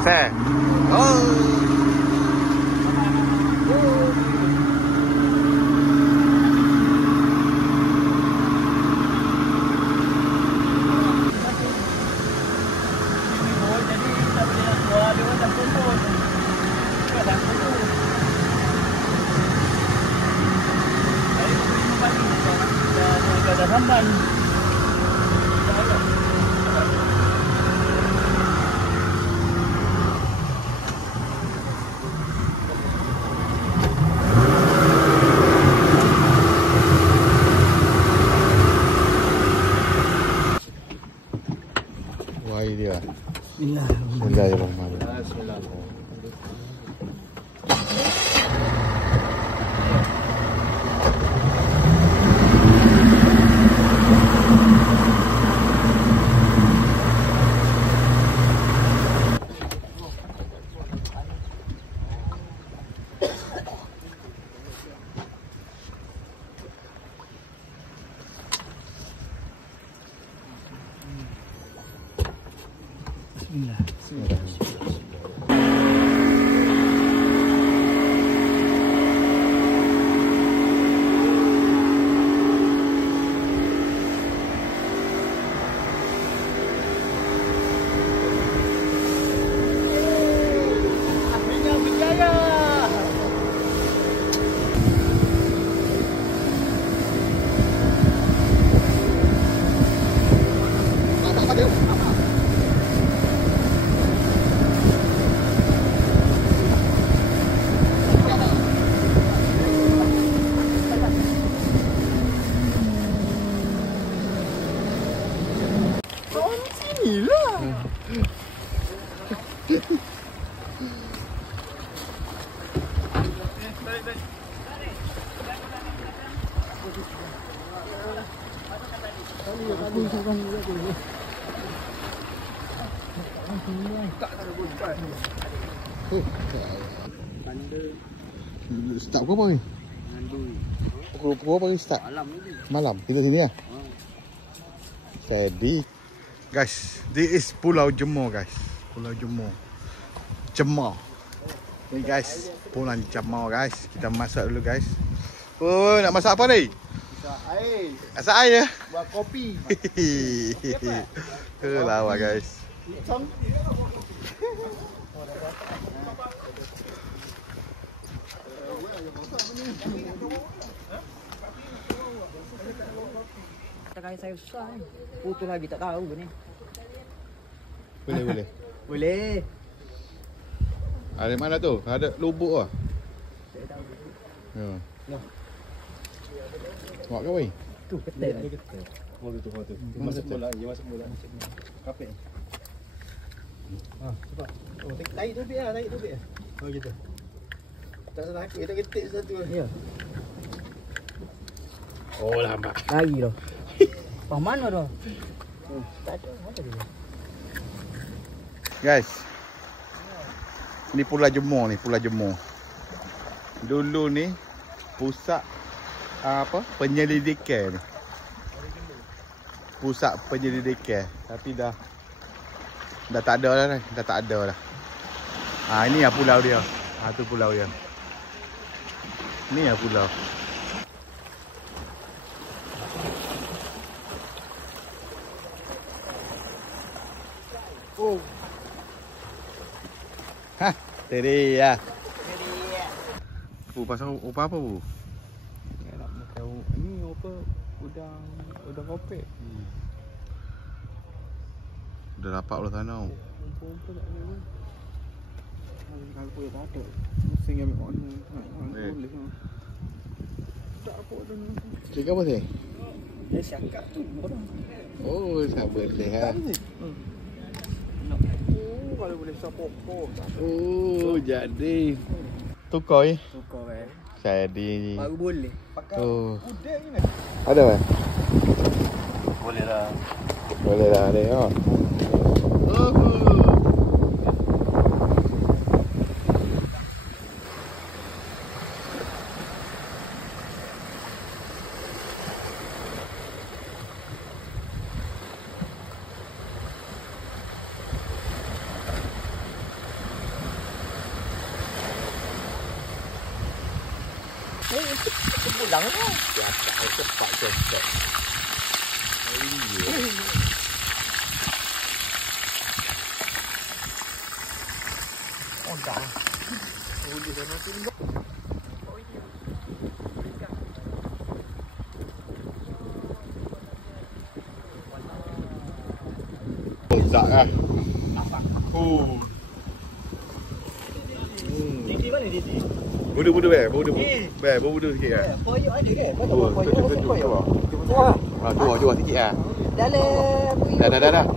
Fair. Oh. Wah dia. Bismillahirrahmanirrahim. Start pukul apa ni? Pukul apa ni start? Malam. Kita sini ya? Jadi guys, this is Pulau Jemur guys. Pulau Jemur. Jemur. Ni guys, Pulau Jemur guys. Kita masak dulu guys. Oh, nak masak apa ni? Masak air. Masak air ya? Buat kopi. Lawa guys. Kali saya susah ni. Putus lagi tak tahu ni. Boleh. Boleh. Ada mana tu? Ada lubuk ah. Tak tahu. Ya. Noh. Buat ke wei? Tu ketel. Hol tu. Masuk bola, dia masuk bola. Kapek. Cepat. Oh, tarik tu biar, tarik tu biar. Oh gitu. Tak salah aku, kita ketik satu. Ya. Oh, lambat. Lagi dah. Pah mana dah? Tak ada. Apa dia? Guys. Ni Pulau Jemur ni, Pulau Jemur. Dulu ni pusat apa? Penyelidikan ni. Pusat penyelidikan, tapi dah tak ada dah, dah tak ada dah. Ini ya pulau dia. Tu pulau dia. Ni ya pulau. Oh. Hah, tadi ya. Pasal apa bu? Ya nak tahu ni apa udang kopek. Udah dapat ulah tanah. Rumput tak ada. Kalau pun tak ada. Mesti ambil mana nak boleh. Tak apa dah ni. Cakap apa sih? Dia cakap tu orang. Oh, tak boleh ha. Oh, kalau boleh support. Oh, jadi tukar ya. Tukar Jadi baru boleh. Pakai udang ni. Ada kan? Boleh lah. Boleh lah ada ya. udang tu. Ya, tak cepat cepat. Udang. Boleh dah nanti ni. Tak lah. Didi mana Didi? Budu-budu budu. Budu sikit lah. Poyok ada ke? Kejut. Jual sikit lah. Dalam Dah. dalam tu.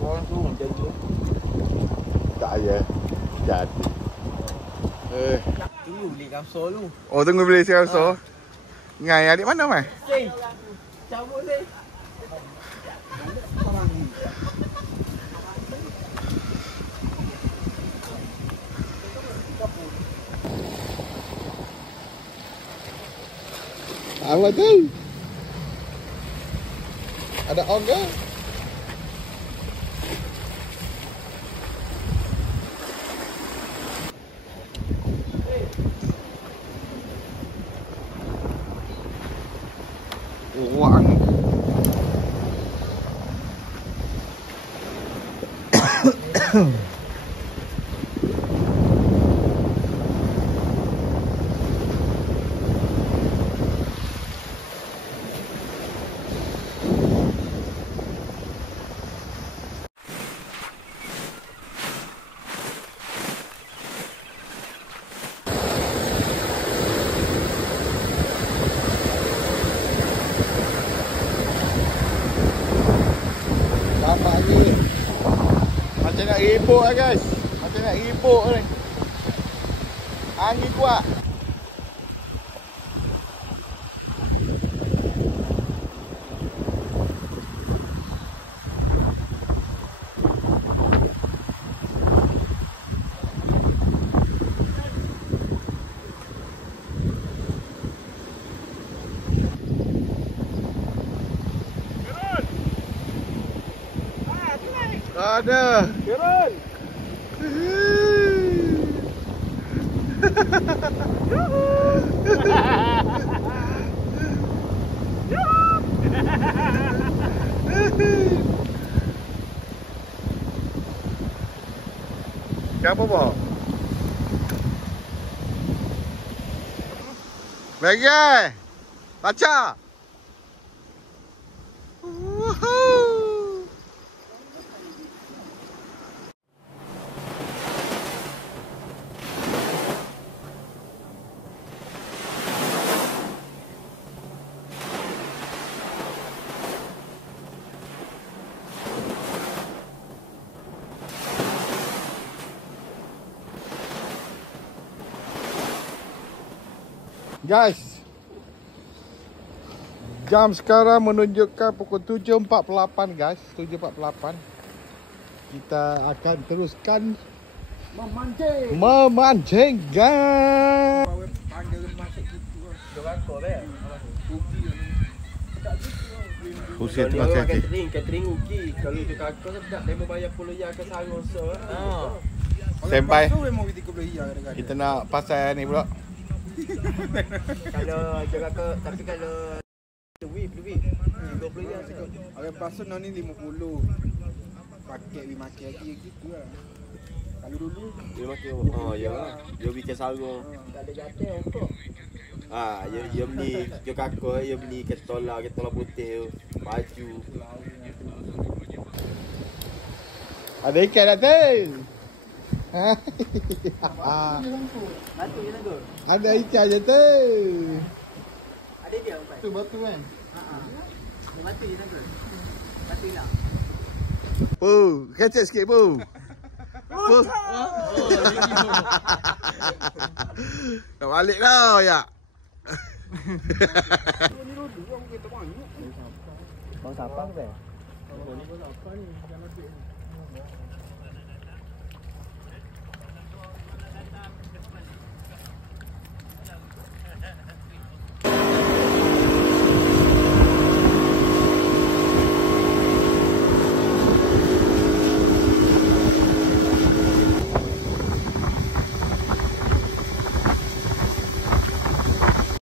Orang tu jadi. Tak ya. Jadi. Tunggu beli kapsul tu. Oh, tunggu beli sekarang so. Ngai adik mana mai? Sing. Cabut sing. Apa tu? Ada on ke? Orang. Nampak ni macam nak ribut lah guys. Macam nak ribut ni. Angin kuat. Ada. Turun. Siapa bawa? Bagi. Baca. Guys, jam sekarang menunjukkan pukul 7.48 guys, 7.48. Kita akan teruskan memancing guys. Panggil masuk gitu. Dorang kau ber. Usia tu masih okey. Catering uki. Kalau tu kakak sedap demo bayar puluh ya ke sarung so. Sampai. Kita Kita nak pasal ni pula. Kalau jaga ke tapi kalau duit 30 ya cukup. orang pasal ni 50. Pakai we makan lagi gitu lah. Kalau dulu Dia makan. Ya lah. Dia bikin sarung. Tak ada jatuh untuk. Dia beli dia kakak dia beli ketola putih, baju. Ada ikan tak tu? Batu je lah tu. Ada ikan je tu. Ada dia umpan. tu batu kan. Batu je lah tu. Batu hilang. Pu, kecek sikit pu. Pu. Nak balik kau ya. Bang siapa ke? Oh ni bang siapa ni?